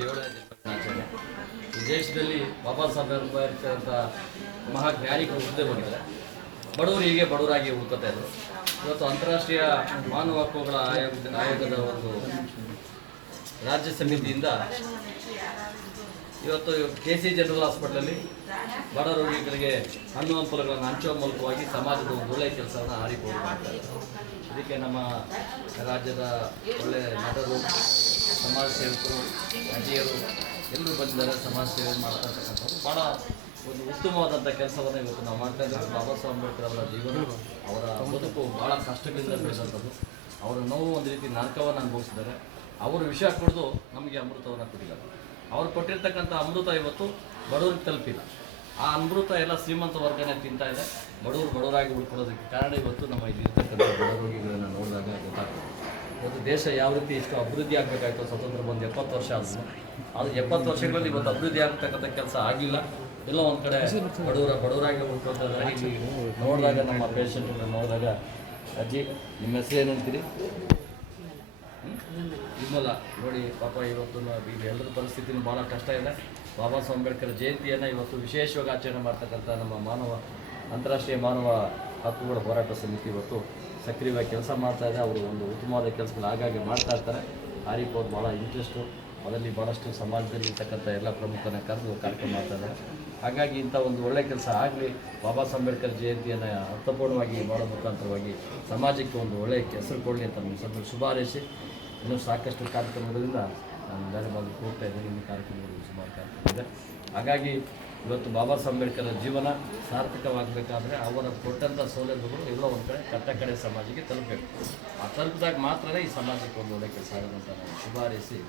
57ನೇ ಜನ್ಮದಿನಾಚರಣೆ. ಈ ದೇಶದಲ್ಲಿ ಬಾಬಾ ಸಾಹೇಬ್ ಅಂಬೇಡ್ಕರ್ ಅಂತ ಮಹಾ ಜ್ಞಾನಿಗಳು ಹುದ್ದೆ ಹೋಗಿದ್ದಾರೆ. ಬಡವರು ಹೀಗೆ ಬಡವರಾಗಿ ಉಳ್ಕೊತಾ ಇದ್ರು. ಇವತ್ತು ಅಂತಾರಾಷ್ಟ್ರೀಯ ಮಾನವ ಹಕ್ಕುಗಳ ಆಯೋಗದ ಒಂದು ರಾಜ್ಯ ಸಮಿತಿಯಿಂದ ಇವತ್ತು KC ಜನರಲ್ ಹಾಸ್ಪಿಟಲಲ್ಲಿ ಬಡ ರೋಗಿಗಳಿಗೆ ಹಣ್ಣು ಹಂಪಲುಗಳನ್ನು ಹಂಚುವ ಮೂಲಕವಾಗಿ ಸಮಾಜದ ಒಂದು ಒಳ್ಳೆಯ ಕೆಲಸವನ್ನು ಹಾರಿಕೊಂಡು ಮಾಡ್ತಾ ಇದ್ದಾರೆ. ಇದಕ್ಕೆ ನಮ್ಮ ರಾಜ್ಯದ ಒಳ್ಳೆಯ ನಟರು, ಸಮಾಜ ಸೇವಕರು, ಅಜ್ಜಿಯರು ಎಲ್ಲರೂ ಬಂದಿದ್ದಾರೆ. ಸಮಾಜ ಸೇವೆ ಮಾಡ್ತಾ ಇರ್ತಕ್ಕಂಥದ್ದು ಭಾಳ ಒಂದು ಉತ್ತಮವಾದಂಥ ಕೆಲಸವನ್ನು ಇವತ್ತು ನಾವು ಮಾಡ್ತಾ ಇದ್ದೇವೆ. ಬಾಬಾ ಸಾಹೇಬ್ ಅಂಬೇಡ್ಕರ್ ಅವರ ಜೀವನ, ಅವರ ಬದುಕು ಭಾಳ ಕಷ್ಟಗಳಿಂದ ಬೆಳೆದಂಥದ್ದು. ಅವರ ನೋವು ಒಂದು ರೀತಿ ನರಕವನ್ನು ಅನುಭವಿಸಿದ್ದಾರೆ. ಅವರು ವಿಷ ಕುಡಿದು ನಮಗೆ ಅಮೃತವನ್ನು ಕೊಟ್ಟಿದ್ದಾರೆ. ಅವ್ರು ಕೊಟ್ಟಿರ್ತಕ್ಕಂಥ ಅಮೃತ ಇವತ್ತು ಬಡವರಿಗೆ ತಲುಪಿಲ್ಲ. ಆ ಅಮೃತ ಎಲ್ಲ ಶ್ರೀಮಂತ ವರ್ಗನೇ ತಿಂತಾ ಇದೆ. ಬಡವರಾಗಿ ಉಳ್ಕೊಳ್ಳೋದಕ್ಕೆ ಕಾರಣ ಇವತ್ತು ನಮ್ಮ ಇಲ್ಲಿರ್ತಕ್ಕಂಥ ಬಡ ರೋಗಿಗಳನ್ನು ನೋಡಿದಾಗ ಗೊತ್ತಾಗ್ತದೆ. ಇವತ್ತು ದೇಶ ಯಾವ ರೀತಿ ಇಷ್ಟು ಅಭಿವೃದ್ಧಿ ಆಗಬೇಕಾಯ್ತು. ಸ್ವತಂತ್ರ ಬಂದು 70 ವರ್ಷ ಆದರೂ ಅದು 70 ವರ್ಷಗಳಲ್ಲಿ ಇವತ್ತು ಅಭಿವೃದ್ಧಿ ಆಗ್ತಕ್ಕಂಥ ಕೆಲಸ ಆಗಿಲ್ಲ. ಎಲ್ಲೋ ಒಂದು ಕಡೆ ಬಡವರಾಗಿ ಉಳ್ಕೊಳ್ತಾರೆ. ಇಲ್ಲಿ ನೋಡಿದಾಗ ನಮ್ಮ ಪೇಷಂಟ್ಗಳನ್ನ ನೋಡಿದಾಗ, ಅಜ್ಜಿ ನಿಮ್ಮ ಹೆಸರು ಏನಂತೀರಿ? ವಿಮಲ ನೋಡಿ ಪಾಪ ಇವತ್ತು ಎಲ್ಲರ ಪರಿಸ್ಥಿತಿನೂ ಭಾಳ ಕಷ್ಟ ಇದೆ. ಬಾಬಾ ಸಾಹೇಬ್ ಅಂಬೇಡ್ಕರ್ ಜಯಂತಿಯನ್ನು ಇವತ್ತು ವಿಶೇಷವಾಗಿ ಆಚರಣೆ ಮಾಡ್ತಕ್ಕಂಥ ನಮ್ಮ ಅಂತಾರಾಷ್ಟ್ರೀಯ ಮಾನವ ಹಕ್ಕುಗಳ ಹೋರಾಟ ಸಮಿತಿ ಇವತ್ತು ಸಕ್ರಿಯವಾಗಿ ಕೆಲಸ ಮಾಡ್ತಾ ಇದೆ. ಅವರು ಒಂದು ಉತ್ತಮವಾದ ಕೆಲಸಗಳು ಆಗಾಗ್ಗೆ ಮಾಡ್ತಾ ಇರ್ತಾರೆ. ಆ ರೀತಿ ಅವ್ರು ಭಾಳ ಇಂಟ್ರೆಸ್ಟು, ಅದರಲ್ಲಿ ಭಾಳಷ್ಟು ಸಮಾಜದಲ್ಲಿ ಇರ್ತಕ್ಕಂಥ ಎಲ್ಲ ಪ್ರಮುಖನ ಕರೆದು ಕಾರ್ಯಕ್ರಮ ಮಾಡ್ತಾ ಇದ್ದಾರೆ. ಹಾಗಾಗಿ ಇಂಥ ಒಂದು ಒಳ್ಳೆಯ ಕೆಲಸ ಆಗಲಿ, ಬಾಬಾ ಸಾಹೇಬ್ ಅಂಬೇಡ್ಕರ್ ಜಯಂತಿಯನ್ನು ಅರ್ಥಪೂರ್ಣವಾಗಿ ಮಾಡೋ ಮುಖಾಂತರವಾಗಿ ಸಮಾಜಕ್ಕೆ ಒಂದು ಒಳ್ಳೆಯ ಹೆಸರು ಕೊಡಲಿ ಅಂತ ನಮ್ಮ ಸ್ವಲ್ಪ ಶುಭ ಹಾರೈಸಿ, ಇನ್ನೂ ಸಾಕಷ್ಟು ಕಾರ್ಯಕ್ರಮಗಳಿಂದ ನಾನು ಬೇರೆ ಭಾಗಕ್ಕೆ ಹೋಗ್ತಾ ಇದ್ದೀನಿ. ಇನ್ನು ಕಾರ್ಯಕ್ರಮಗಳು ಸುಮಾರು ಕಾರ್ಯಕ್ರಮ ಇದೆ. ಹಾಗಾಗಿ ಇವತ್ತು ಬಾಬಾ ಸಾಹೇಬ್ ಅಂಬೇಡ್ಕರ್ ಜೀವನ ಸಾರ್ಥಕವಾಗಬೇಕಾದ್ರೆ ಅವರ ಕೊಟ್ಟಂಥ ಸೌಲಭ್ಯಗಳು ಎಲ್ಲೋ ಒಂದು ಕಡೆ ಸಮಾಜಕ್ಕೆ ತಲುಪಬೇಕು. ಆ ತಲುಪಿದಾಗ ಮಾತ್ರನೇ ಈ ಸಮಾಜಕ್ಕೆ ಒಂದು ಒಳ್ಳೆಯ ಕೆಲಸ ಆಗೋದಂತ ನಾನು ಶುಭ ಹಾರೈಸಿ